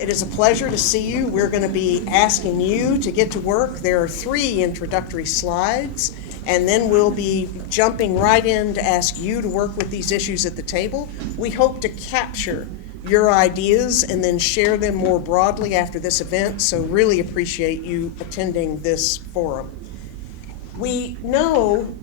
It is a pleasure to see you. We're going to be asking you to get to work. There are 3 introductory slides, and then we'll be jumping right in to ask you to work with these issues at the table. We hope to capture your ideas and then share them more broadly after this event, so really appreciate you attending this forum. We know,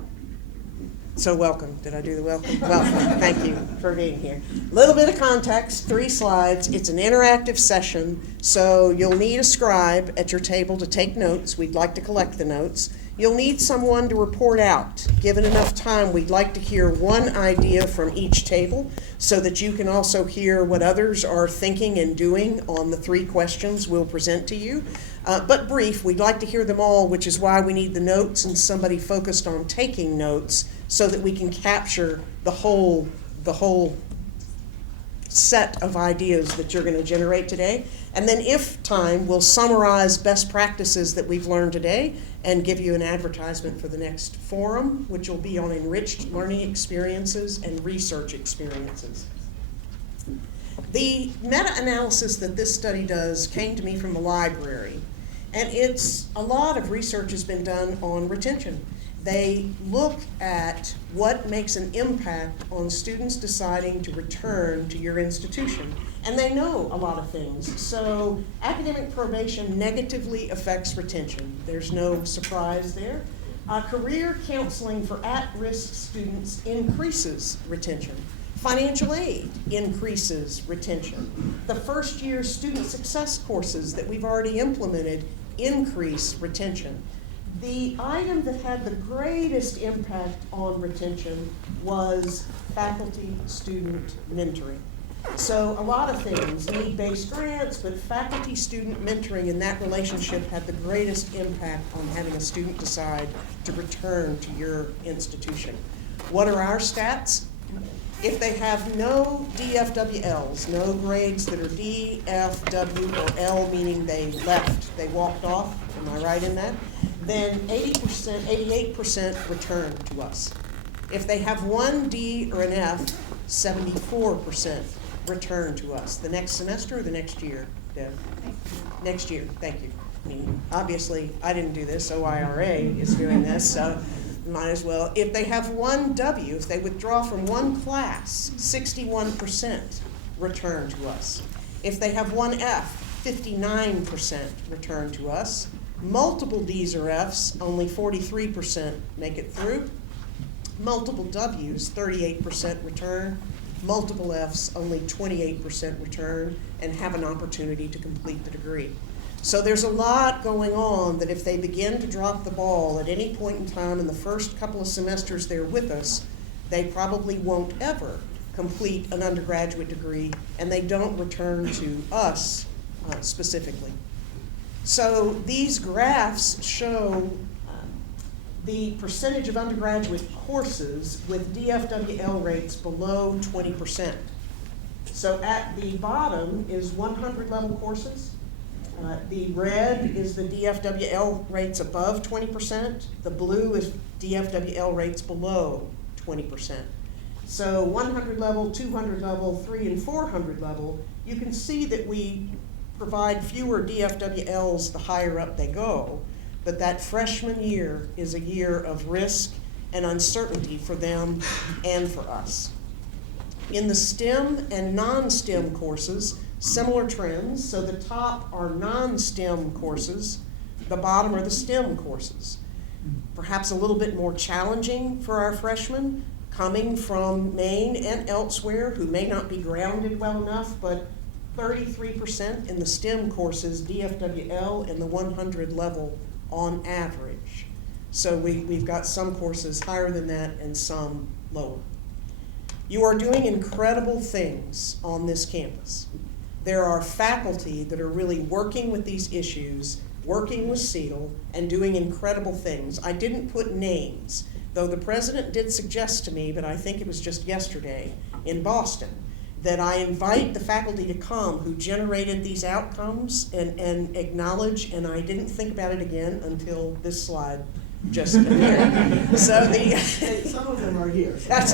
so welcome. Did I do the welcome? Welcome. Thank you for being here. A little bit of context, 3 slides. It's an interactive session, so you'll need a scribe at your table to take notes. We'd like to collect the notes. You'll need someone to report out. Given enough time, we'd like to hear one idea from each table so that you can also hear what others are thinking and doing on the 3 questions we'll present to you. But brief, we'd like to hear them all, which is why we need the notes and somebody focused on taking notes so that we can capture the whole set of ideas that you're going to generate today. And then if time, we'll summarize best practices that we've learned today and give you an advertisement for the next forum, which will be on enriched learning experiences and research experiences. The meta-analysis that this study does came to me from the library, and a lot of research has been done on retention. They look at what makes an impact on students deciding to return to your institution. And they know a lot of things. So academic probation negatively affects retention. There's no surprise there. Career counseling for at-risk students increases retention. Financial aid increases retention. The first-year student success courses that we've already implemented increase retention. The item that had the greatest impact on retention was faculty-student mentoring. So a lot of things, need-based grants, but faculty-student mentoring and that relationship had the greatest impact on having a student decide to return to your institution. What are our stats? If they have no DFWLs, no grades that are D, F, W, or L, meaning they left, they walked off, am I right in that? Then 80%, 88% return to us. If they have 1 D or an F, 74% return to us. The next semester or the next year, Deb? Next year, thank you. I mean, obviously, I didn't do this, OIRA is doing this, so might as well. If they have 1 W, if they withdraw from 1 class, 61% return to us. If they have 1 F, 59% return to us. Multiple Ds or Fs, only 43% make it through. Multiple Ws, 38% return. Multiple Fs, only 28% return and have an opportunity to complete the degree. So there's a lot going on that if they begin to drop the ball at any point in time in the first couple of semesters they're with us, they probably won't ever complete an undergraduate degree and they don't return to us specifically. So these graphs show the percentage of undergraduate courses with DFWL rates below 20%. So at the bottom is 100 level courses. The red is the DFWL rates above 20%. The blue is DFWL rates below 20%. So 100 level, 200 level, 300 and 400 level, you can see that we provide fewer DFWLs the higher up they go, but that freshman year is a year of risk and uncertainty for them and for us. In the STEM and non-STEM courses, similar trends. So the top are non-STEM courses, the bottom are the STEM courses. Perhaps a little bit more challenging for our freshmen coming from Maine and elsewhere who may not be grounded well enough, but 33% in the STEM courses, DFWL in the 100 level on average. So we've got some courses higher than that and some lower. You are doing incredible things on this campus. There are faculty that are really working with these issues, working with SEAL, and doing incredible things. I didn't put names, though the president did suggest to me, but I think it was just yesterday in Boston, that I invite the faculty to come who generated these outcomes and acknowledge, and I didn't think about it again until this slide just appeared. So some of them are here. That's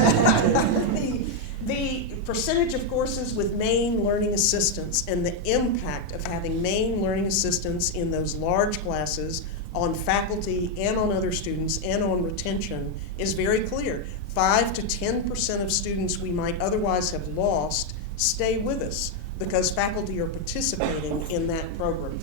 the percentage of courses with Maine Learning Assistants and the impact of having Maine Learning Assistants in those large classes on faculty and on other students and on retention is very clear. 5 to 10% of students we might otherwise have lost stay with us because faculty are participating in that program.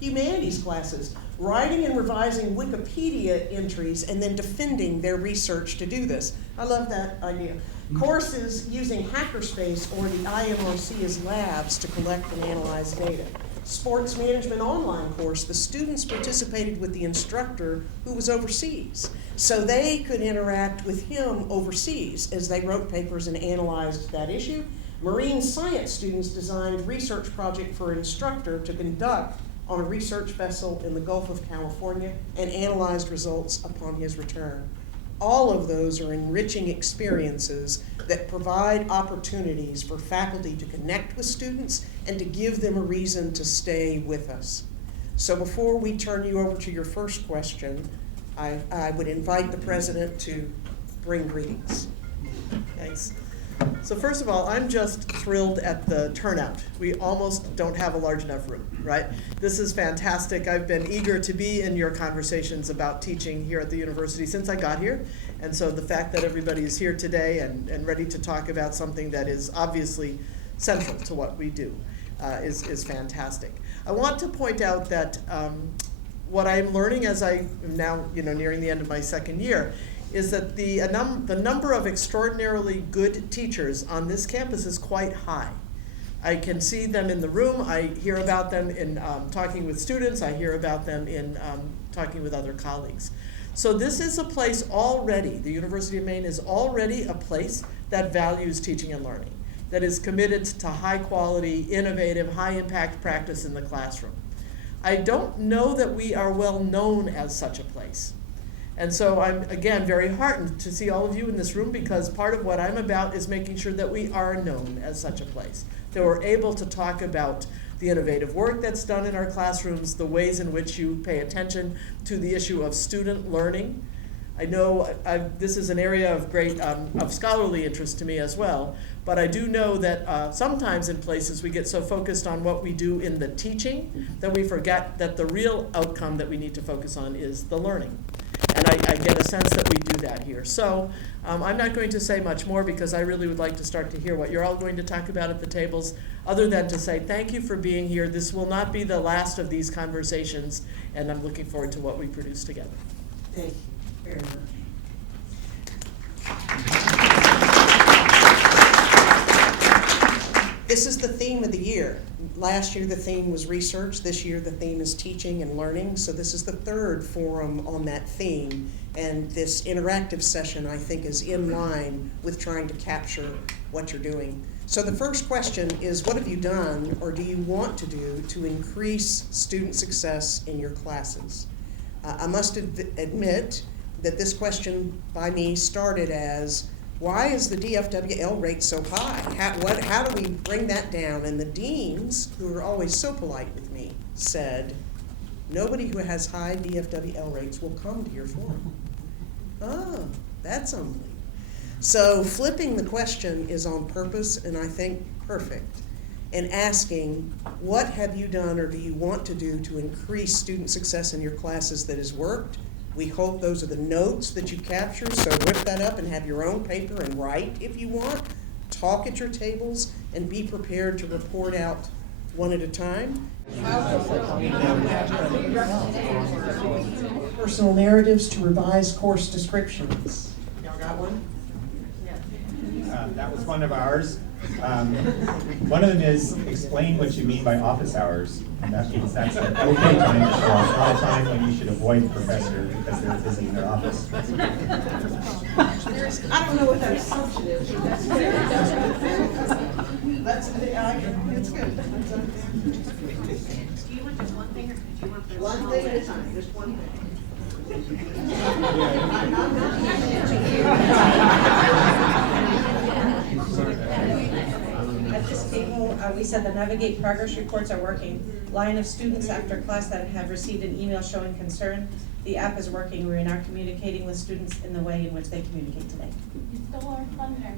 Humanities classes, writing and revising Wikipedia entries and then defending their research to do this. I love that idea. Courses using Hackerspace or the IMRC as labs to collect and analyze data. Sports management online course, the students participated with the instructor who was overseas. So they could interact with him overseas as they wrote papers and analyzed that issue. Marine science students designed a research project for an instructor to conduct on a research vessel in the Gulf of California and analyzed results upon his return. All of those are enriching experiences that provide opportunities for faculty to connect with students and to give them a reason to stay with us. So before we turn you over to your first question, I would invite the president to bring greetings. Thanks. So first of all, I'm just thrilled at the turnout. We almost don't have a large enough room, right? This is fantastic. I've been eager to be in your conversations about teaching here at the university since I got here. And so the fact that everybody is here today and ready to talk about something that is obviously central to what we do is fantastic. I want to point out that what I'm learning as I am now nearing the end of my second year is that the number of extraordinarily good teachers on this campus is quite high. I can see them in the room. I hear about them in talking with students. I hear about them in talking with other colleagues. So this is a place already, the University of Maine is already a place that values teaching and learning, that is committed to high quality, innovative, high impact practice in the classroom. I don't know that we are well known as such a place. And so I'm, again, very heartened to see all of you in this room because part of what I'm about is making sure that we are known as such a place, that we're able to talk about the innovative work that's done in our classrooms, the ways in which you pay attention to the issue of student learning. I know this is an area of great of scholarly interest to me as well, but I do know that sometimes in places we get so focused on what we do in the teaching that we forget that the real outcome that we need to focus on is the learning. And I get a sense that we do that here. So I'm not going to say much more because I really would like to start to hear what you're all going to talk about at the tables, other than to say thank you for being here. This will not be the last of these conversations, and I'm looking forward to what we produce together. Thank you very much. This is the theme of the year. Last year the theme was research. This year the theme is teaching and learning. So this is the third forum on that theme. And this interactive session, I think, is in line with trying to capture what you're doing. So the first question is, what have you done or do you want to do to increase student success in your classes? I must admit that this question by me started as, why is the DFWL rate so high? How do we bring that down? And the deans, who are always so polite with me, said, nobody who has high DFWL rates will come to your forum. Oh, that's unbelievable. So flipping the question is on purpose and I think perfect. And asking, what have you done or do you want to do to increase student success in your classes that has worked? We hope those are the notes that you capture, so rip that up and have your own paper and write if you want. Talk at your tables and be prepared to report out one at a time. Personal narratives to revise course descriptions. Y'all got one? That was one of ours. One of them is explain what you mean by office hours. And that means that's an okay time to talk, not a time when you should avoid the professor because they're busy in their office. I don't know what that assumption is. That's it's good. Do you want just one thing or do you want the One thing at a time, just one thing. At this table, we said the Navigate progress reports are working. Line of students after class that have received an email showing concern. the app is working. We're now communicating with students in the way in which they communicate today. You stole our thunder,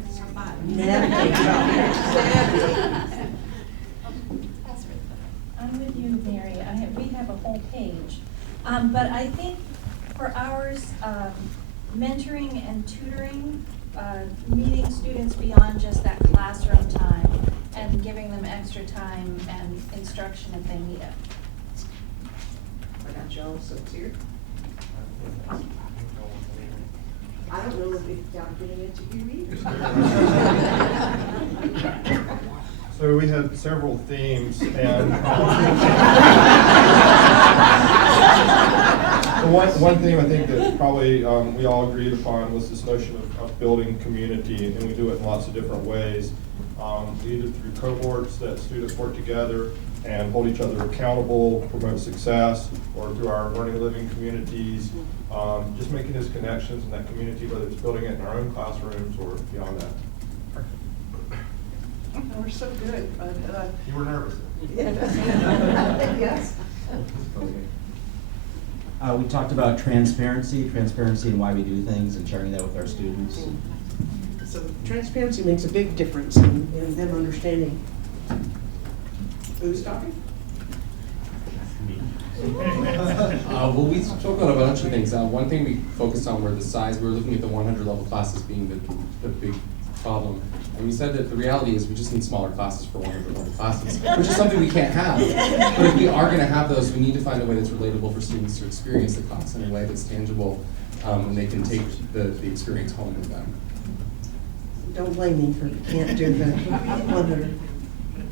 I'm with you, Mary. We have a whole page. But I think for ours, mentoring and tutoring, meeting students beyond just that classroom time and giving them extra time and instruction if they need it. I got y'all, so it's here. I don't know if I'm giving it to you either. So we had several themes, and the one theme I think that probably we all agreed upon was this notion of building community, and we do it in lots of different ways. Either through cohorts that students work together and hold each other accountable, promote success, or through our learning and living communities, just making those connections in that community, whether it's building it in our own classrooms or beyond that. Oh, we're so good. You were nervous. Yes. We talked about transparency and why we do things and sharing that with our students. So transparency makes a big difference in them understanding. Who's talking? Well, we spoke about a bunch of things. One thing we focused on were the size. We were looking at the 100 level classes being the big problem. And we said that the reality is we just need smaller classes for 100 level classes, which is something we can't have. But if we are going to have those, we need to find a way that's relatable for students to experience the class in a way that's tangible, and they can take the experience home with them. Don't blame me for can't do the 100.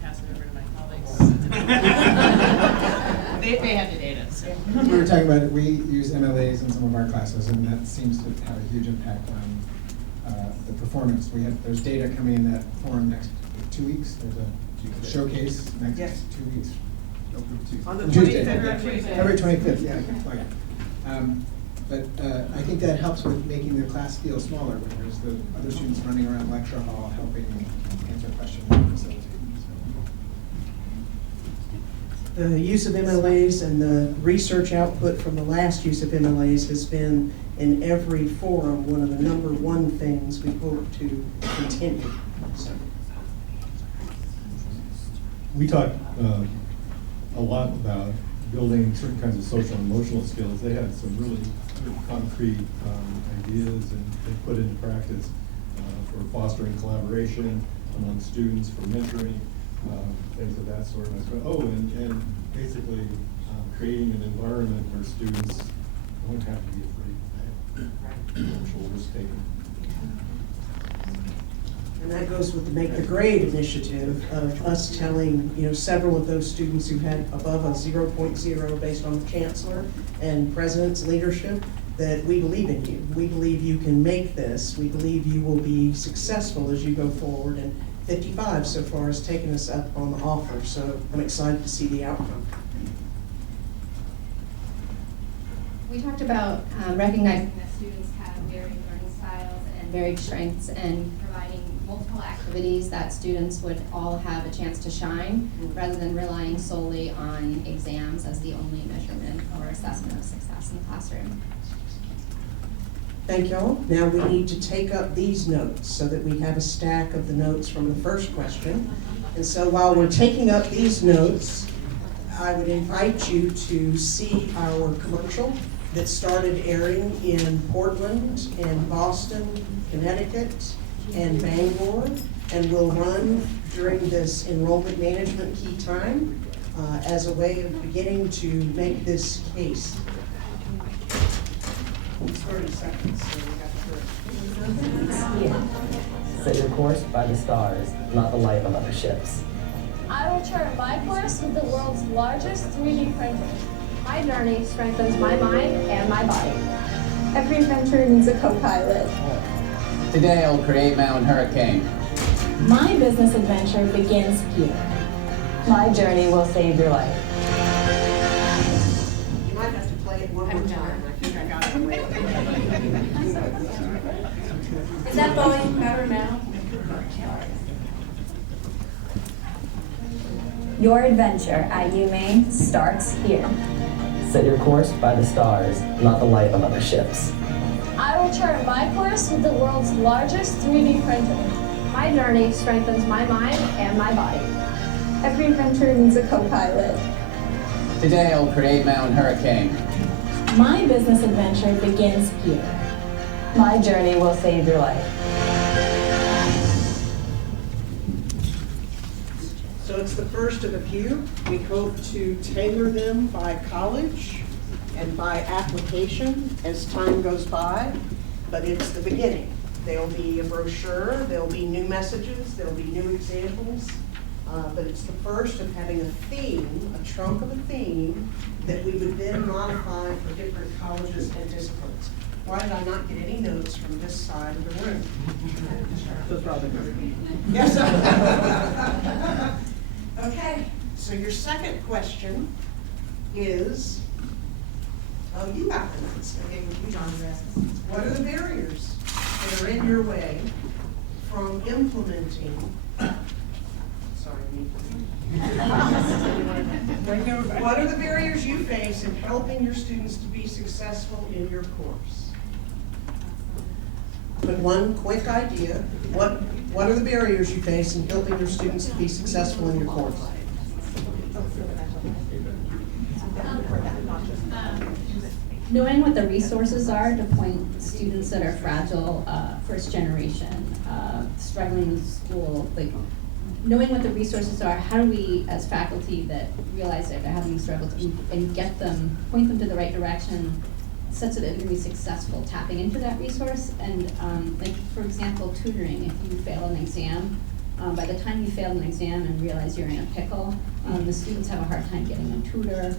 Pass it over to my colleagues. They have the data, so. We were talking about it, we use MLAs in some of our classes, and that seems to have a huge impact on the performance. There's data coming in that forum next 2 weeks. There's a showcase next Yes. 2 weeks. On the Tuesday. 25th. February 25th, yeah. But I think that helps with making the class feel smaller when there's the other students running around lecture hall helping answer questions and facilitating. The use of MLAs and the research output from the last use of MLAs has been, in every forum, one of the #1 things we hope to continue. So. We talk a lot about building certain kinds of social and emotional skills. They had some really concrete ideas and they put into practice for fostering collaboration among students, for mentoring, things of that sort. And basically creating an environment where students don't have to be afraid of social risk taking. And that goes with the Make the Grade initiative of us telling, several of those students who had above a 0.0 based on the chancellor and president's leadership, that we believe in you. We believe you can make this. We believe you will be successful as you go forward. And 55 so far has taken us up on the offer, so I'm excited to see the outcome. We talked about recognizing that students have varying learning styles and varied strengths, and providing multiple activities that students would all have a chance to shine, rather than relying solely on exams as the only measurement or assessment of success in the classroom. Thank y'all. Now we need to take up these notes so that we have a stack of the notes from the first question. And so while we're taking up these notes, I would invite you to see our commercial that started airing in Portland and Boston, Connecticut, and Bangor, and will run during this enrollment management key time as a way of beginning to make this case. 30 seconds, so we have to hurry. Set your course by the stars, not the light of other ships. I will chart my course with the world's largest 3D printer. My journey strengthens my mind and my body. Every adventure needs a co-pilot. Today I will create my own hurricane. My business adventure begins here. My journey will save your life. You might have to play it one more time. I think I got it. Is that volume better now? Your adventure at UMaine starts here. Set your course by the stars, not the light of other ships. I will chart my course with the world's largest 3D printer. My journey strengthens my mind and my body. Every adventure needs a co-pilot. Today I'll create my own hurricane. My business adventure begins here. My journey will save your life. So it's the first of a few. We hope to tailor them by college and by application as time goes by, but it's the beginning. There'll be a brochure, there'll be new messages, there'll be new examples, but it's the first of having a theme, a trunk of a theme, that we would then modify for different colleges and disciplines. Why did I not get any notes from this side of the room? That's probably good. Yes. Okay, so your second question is, oh, you got the notes. Okay, what are the barriers that are in your way from implementing? Sorry, what are the barriers you face in helping your students to be successful in your course? But one quick idea, what are the barriers you face in helping your students to be successful in your course? Knowing what the resources are to point students that are fragile, first generation, struggling in school, like knowing what the resources are, how do we as faculty that realize that they're having struggles and get them, point them to the right direction such that they're going to be successful tapping into that resource. And like for example, tutoring, if you fail an exam, by the time you fail an exam and realize you're in a pickle, the students have a hard time getting a tutor,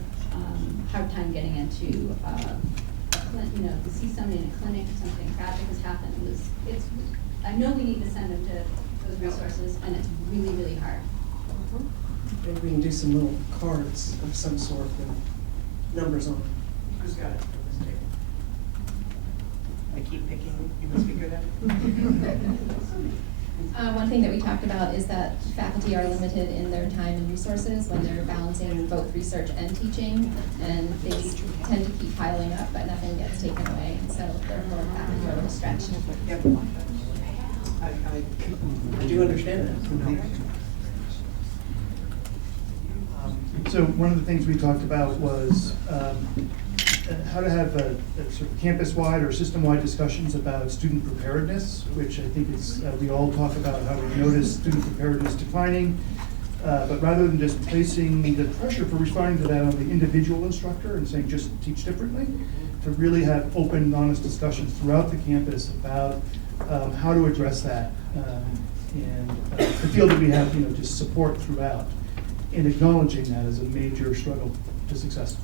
hard time getting into, to see somebody in a clinic, something tragic has happened. I know we need to send them to those resources, and it's really, really hard. Maybe we can do some little cards of some sort with numbers on them. Who's got it? I keep picking, you must be good at it. One thing that we talked about is that faculty are limited in their time and resources when they're balancing both research and teaching, and things tend to keep piling up, but nothing gets taken away, and so therefore faculty are a little stretched. Yep. I do understand that. So one of the things we talked about was how to have a sort of campus-wide or system-wide discussions about student preparedness, which I think is, we all talk about how we notice student preparedness declining, but rather than just placing the pressure for responding to that on the individual instructor and saying just teach differently, to really have open, honest discussions throughout the campus about how to address that, and to feel that we have just support throughout, and acknowledging that as a major struggle to success.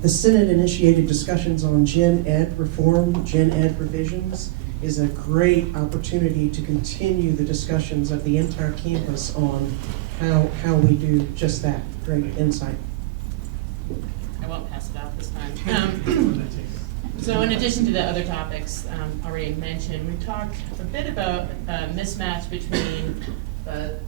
The Senate-initiated discussions on Gen Ed reform, Gen Ed revisions, is a great opportunity to continue the discussions of the entire campus on how we do just that. Great insight. I won't pass it out this time. So in addition to the other topics already mentioned, we talked a bit about mismatch between the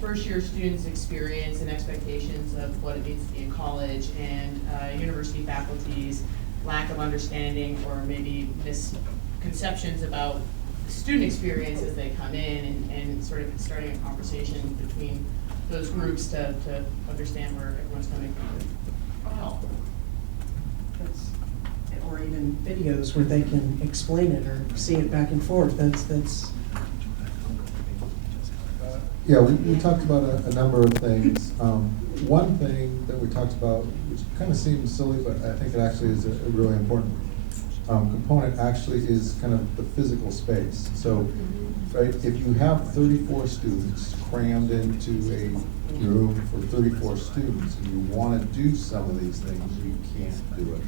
first-year students' experience and expectations of what it means to be in college, and university faculty's lack of understanding or maybe misconceptions about student experience as they come in, and sort of starting a conversation between those groups to understand where everyone's coming from. Help. Or even videos where they can explain it or see it back and forth. That's. Yeah, we talked about a number of things. One thing that we talked about, which kind of seems silly, but I think it actually is a really important component, actually is kind of the physical space. So, right, if you have 34 students crammed into a room for 34 students, and you want to do some of these things, you can't do it.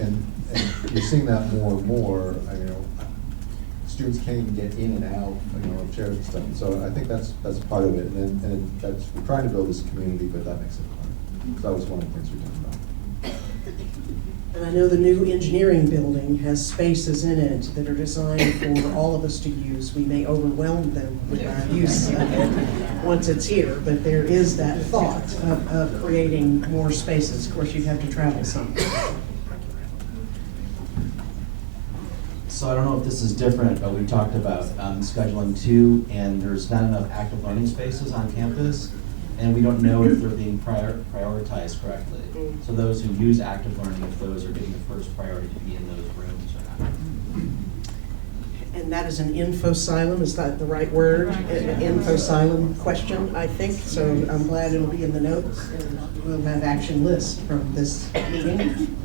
And you're seeing that more and more. Students can't even get in and out, of chairs and stuff. So I think that's part of it, and that's, we're trying to build this community, but that makes it hard. So that was one of the things we talked about. And I know the new engineering building has spaces in it that are designed for all of us to use. We may overwhelm them with our use of it once it's here, but there is that thought of creating more spaces. Of course, you'd have to travel some. So I don't know if this is different, but we talked about scheduling too, and there's not enough active learning spaces on campus, and we don't know if they're being prioritized correctly. So those who use active learning, if those are getting the first priority to be in those rooms or not. And that is an infosylum, is that the right word? An infosylum question, I think, so I'm glad it'll be in the notes, and we'll have action lists from this meeting.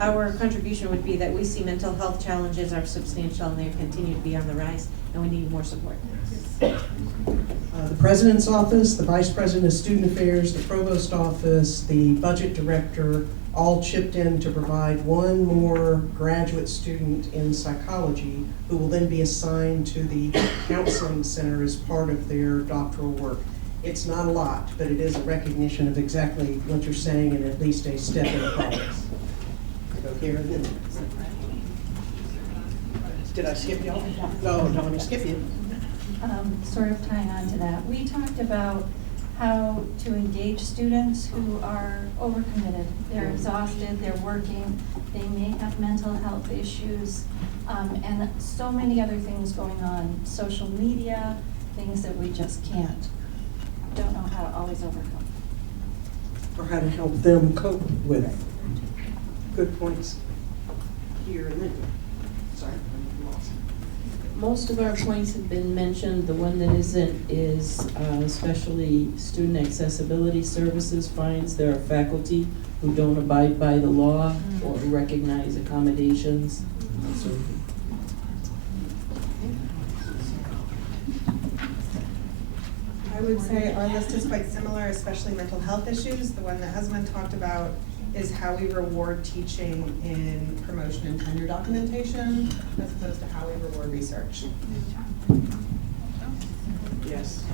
Our contribution would be that we see mental health challenges are substantial and they continue to be on the rise, and we need more support. The President's Office, the Vice President of Student Affairs, the Provost Office, the Budget Director, all chipped in to provide one more graduate student in psychology who will then be assigned to the counseling center as part of their doctoral work. It's not a lot, but it is a recognition of exactly what you're saying and at least a step in progress. Go here and then. Did I skip y'all? No, don't want to skip you. Sort of tying on to that, we talked about how to engage students who are overcommitted. They're exhausted, they're working, they may have mental health issues, and so many other things going on. Social media, things that we just don't know how to always overcome. Or how to help them cope with. Good points. Here and then. Sorry, I'm lost. Most of our points have been mentioned. The one that isn't is especially student accessibility services finds there are faculty who don't abide by the law or recognize accommodations. So I would say our list is quite similar, especially mental health issues. The one that hasn't been talked about is how we reward teaching in promotion and tenure documentation as opposed to how we reward research. Yes.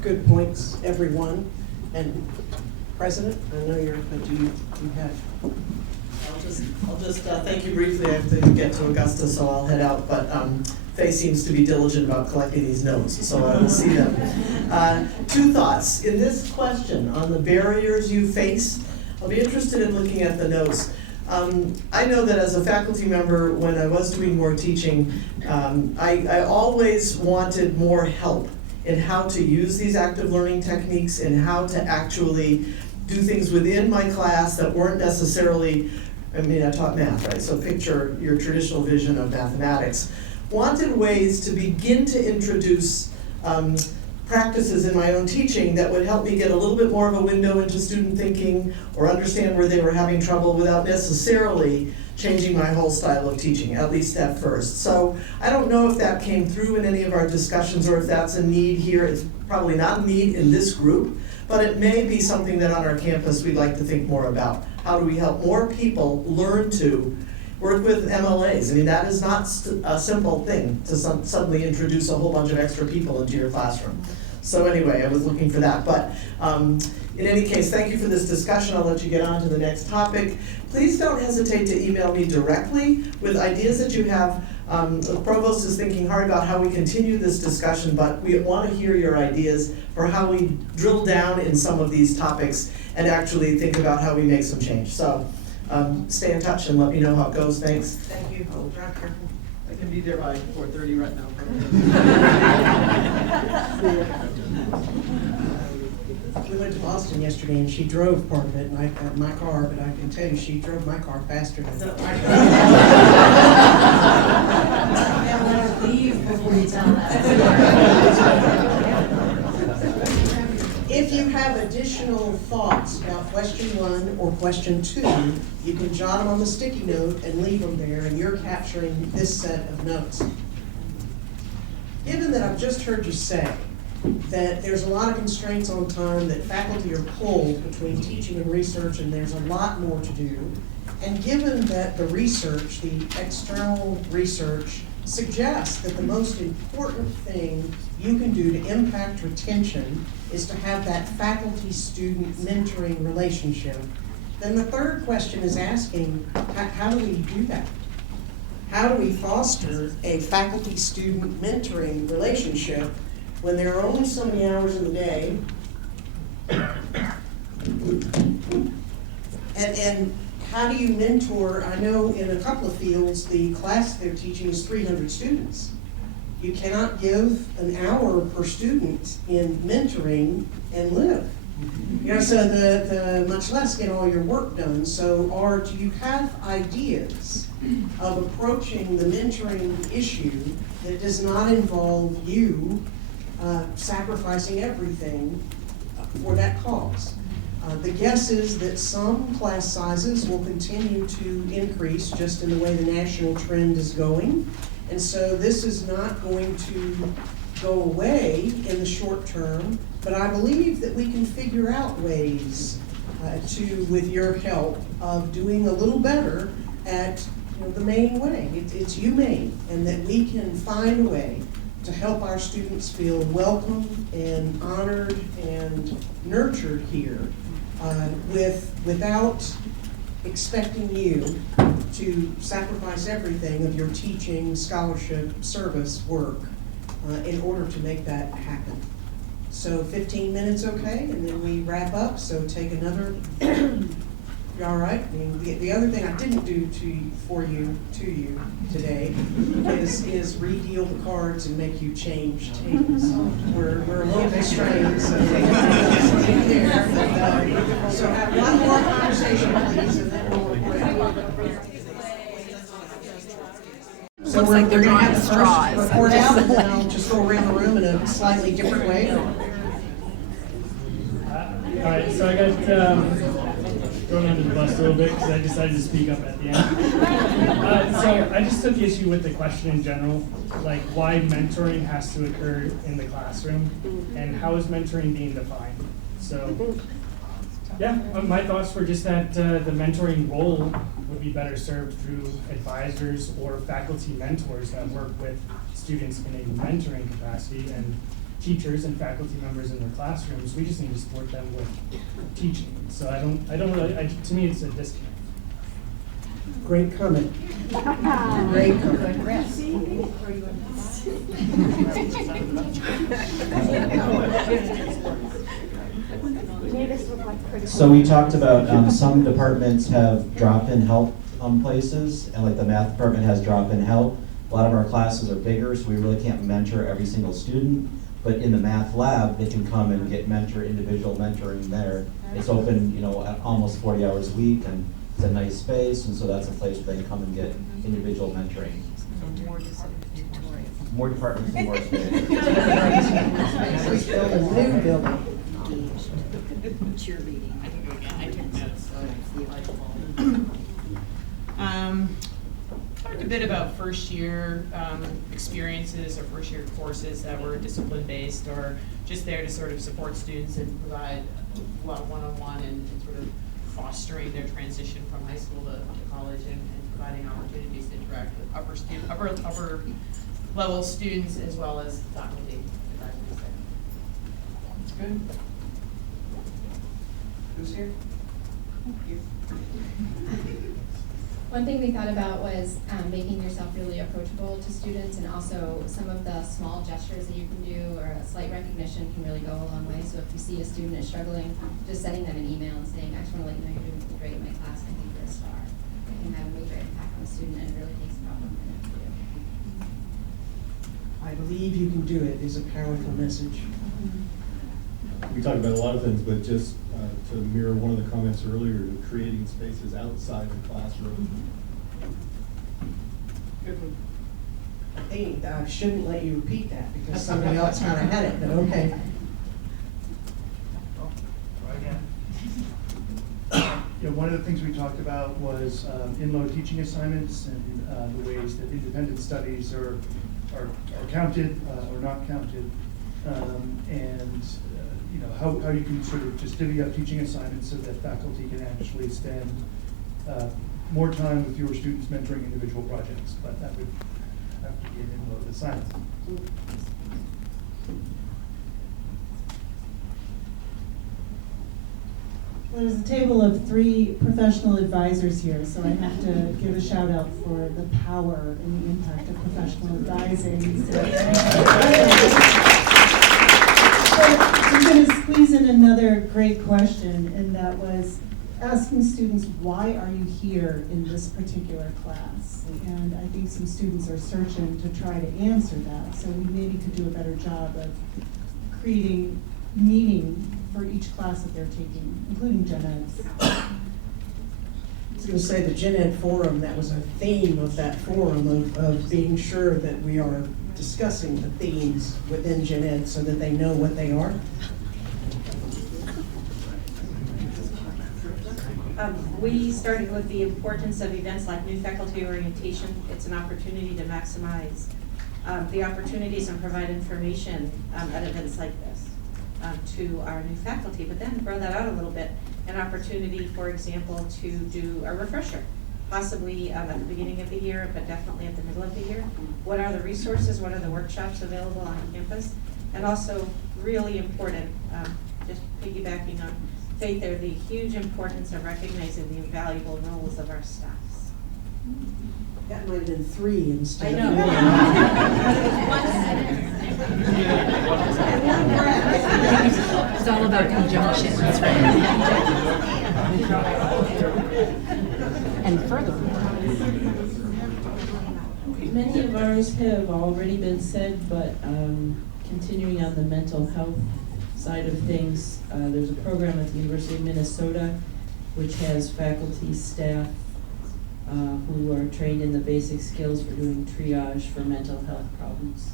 Good points, everyone. And President, I know you're, but do you have? I'll just thank you briefly. I have to get to Augusta, so I'll head out. But Faye seems to be diligent about collecting these notes, so I will see them. Two thoughts. In this question on the barriers you face, I'll be interested in looking at the notes. I know that as a faculty member, when I was doing more teaching, I always wanted more help in how to use these active learning techniques and how to actually do things within my class that weren't necessarily, I mean, I taught math, right? So picture your traditional vision of mathematics. Wanted ways to begin to introduce practices in my own teaching that would help me get a little bit more of a window into student thinking or understand where they were having trouble without necessarily changing my whole style of teaching, at least at first. So I don't know if that came through in any of our discussions or if that's a need here. It's probably not a need in this group, but it may be something that on our campus we'd like to think more about. How do we help more people learn to work with MLAs? I mean, that is not a simple thing to suddenly introduce a whole bunch of extra people into your classroom. So anyway, I was looking for that. But in any case, thank you for this discussion. I'll let you get on to the next topic. Please don't hesitate to email me directly with ideas that you have. The Provost is thinking hard about how we continue this discussion, but we want to hear your ideas for how we drill down in some of these topics and actually think about how we make some change. So stay in touch and let me know how it goes. Thanks. Thank you. I'll drive careful. I can be there by 4:30 right now. We went to Boston yesterday and she drove part of it, and I got my car, but I can tell you she drove my car faster than Leave before you tell that. If you have additional thoughts about question 1 or question 2, you can jot them on the sticky note and leave them there, and you're capturing this set of notes. Given that I've just heard you say that there's a lot of constraints on time, that faculty are pulled between teaching and research, and there's a lot more to do, and given that the research, the external research suggests that the most important thing you can do to impact retention is to have that faculty-student mentoring relationship, then the third question is asking, how do we do that? How do we foster a faculty-student mentoring relationship when there are only so many hours in the day? And how do you mentor? I know in a couple of fields, the class they're teaching is 300 students. You cannot give an hour per student in mentoring and live. You know, so the much less get all your work done. So, do you have ideas of approaching the mentoring issue that does not involve you sacrificing everything for that cause? The guess is that some class sizes will continue to increase just in the way the national trend is going. And so this is not going to go away in the short term, but I believe that we can figure out ways with your help, of doing a little better at the Maine way. It's UMaine, and that we can find a way to help our students feel welcome and honored and nurtured here, without expecting you to sacrifice everything of your teaching, scholarship, service work in order to make that happen. So 15 minutes, okay, and then we wrap up, so take another, you all right? I mean, the other thing I didn't do to you today is re-deal the cards and make you change tables. We're a little bit strained, so take care. So have one more conversation, please, and then we'll So looks like they're gonna drawing have the straws. first report out, and then I'll just go around the room in a slightly different way. All right, so I got thrown under the bus a little bit because I decided to speak up at the end. So I just took issue with the question in general, like why mentoring has to occur in the classroom, and how is mentoring being defined? So, yeah, my thoughts were just that the mentoring role would be better served through advisors or faculty mentors that work with students in a mentoring capacity, and teachers and faculty members in their classrooms. We just need to support them with teaching. So I don't really, to me it's a disconnect. Great comment. Great comment. So we talked about some departments have drop-in help places, and like the math department has drop-in help. A lot of our classes are bigger, so we really can't mentor every single student. But in the math lab, they can come and get individual mentoring there. It's open, at almost 40 hours a week, and it's a nice space, and so that's a place where they can come and get individual mentoring. More departments and more space. Build a new building. Cheerleading. I can go again. I took notes. Talked a bit about first year experiences or first year courses that were discipline based or just there to sort of support students and provide a lot of one-on-one and sort of fostering their transition from high school to college and providing opportunities to interact with upper level students as well as faculty. That's good. Who's here? You. One thing we thought about was making yourself really approachable to students, and also some of the small gestures that you can do or a slight recognition can really go a long way. So if you see a student is struggling, just sending them an email and saying, I just want to let you know you're doing great in my class, I think you're a star. It can have a major impact on the student, and it really takes about 1 minute to do. I believe you can do it is a powerful message. We talked about a lot of things, but just to mirror one of the comments earlier, creating spaces outside the classroom. Good one. Hey, I shouldn't let you repeat that because somebody else kind of had it, but okay. One of the things we talked about was in-load teaching assignments and the ways that independent studies are counted or not counted, and how you can sort of just divvy up teaching assignments so that faculty can actually spend more time with your students mentoring individual projects, but that would have to be science. Well, there's a table of 3 professional advisors here, so I have to give a shout out for the power and the impact of professional advising. So I'm going to squeeze in another great question, and that was asking students, why are you here in this particular class? And I think some students are searching to try to answer that, so we maybe could do a better job of creating meaning for each class that they're taking, including Gen Eds. I was going to say the Gen Ed Forum, that was a theme of that forum, of being sure that we are discussing the themes within Gen Ed so that they know what they are. We started with the importance of events like new faculty orientation. It's an opportunity to maximize the opportunities and provide information at events like this to our new faculty, but then grow that out a little bit. An opportunity, for example, to do a refresher, possibly at the beginning of the year, but definitely at the middle of the year. What are the resources? What are the workshops available on campus? And also, really important, just piggybacking on Faith there, the huge importance of recognizing the invaluable roles of our staffs. That might have been 3 instead I of know. 1. It's all about conjunctions, right? And furthermore, Many of ours have already been said, but continuing on the mental health side of things, there's a program at the University of Minnesota which has faculty, staff who are trained in the basic skills for doing triage for mental health problems.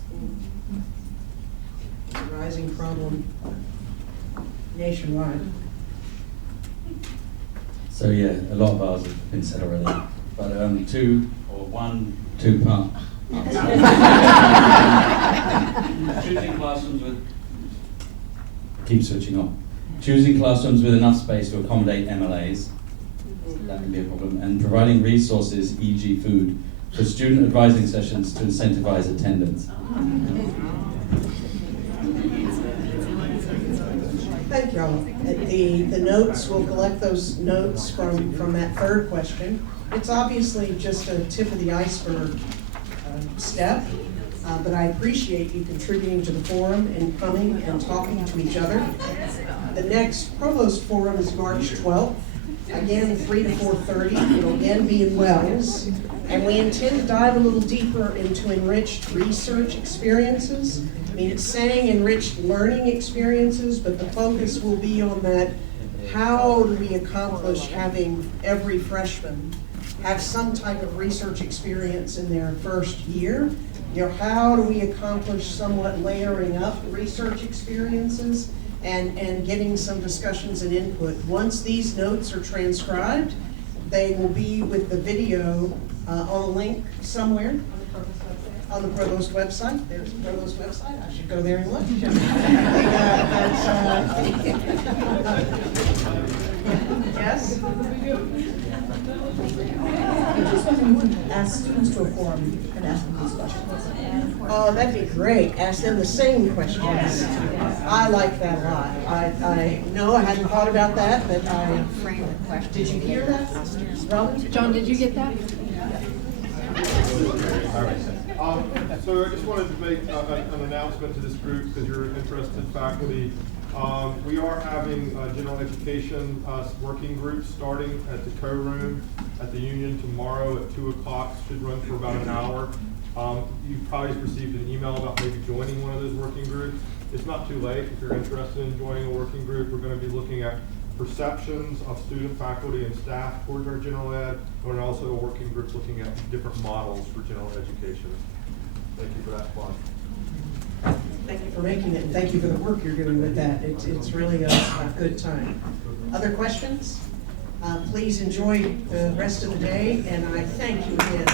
Rising problem nationwide. So yeah, a lot of ours have been said already, but 2-part choosing classrooms with keep switching on. Choosing classrooms with enough space to accommodate MLAs, that can be a problem, and providing resources, e.g. food, for student advising sessions to incentivize attendance. Thank you all. The notes, we'll collect those notes from that 3rd question. It's obviously just a tip of the iceberg step, but I appreciate you contributing to the forum and coming and talking to each other. The next Provost Forum is March 12th, again 3 to 4:30. It'll again be in Wells, and we intend to dive a little deeper into enriched research experiences. I mean, it's saying enriched learning experiences, but the focus will be on that. How do we accomplish having every freshman have some type of research experience in their first year? You know, how do we accomplish somewhat layering up research experiences and getting some discussions and input? Once these notes are transcribed, they will be with the video on a link somewhere. On the Provost website. There's the Provost website. I should go there and look. Yes? Ask students to a forum and ask them these questions. Oh, that'd be great. Ask them the same questions. I like that a lot. I know I hadn't thought about that, but I framed the question. Did you hear that, Robin? John, did you get that? So I just wanted to make an announcement to this group because you're interested faculty. We are having a general education working group starting at the co-room at the Union tomorrow at 2 o'clock. Should run for about an hour. You probably received an email about maybe joining one of those working groups. It's not too late if you're interested in joining a working group. We're going to be looking at perceptions of student, faculty, and staff towards our general ed, and also a working group looking at different models for general education. Thank you for that plug. Thank you for making it, and thank you for the work you're doing with that. It's really a good time. Other questions? Please enjoy the rest of the day, and I thank you again.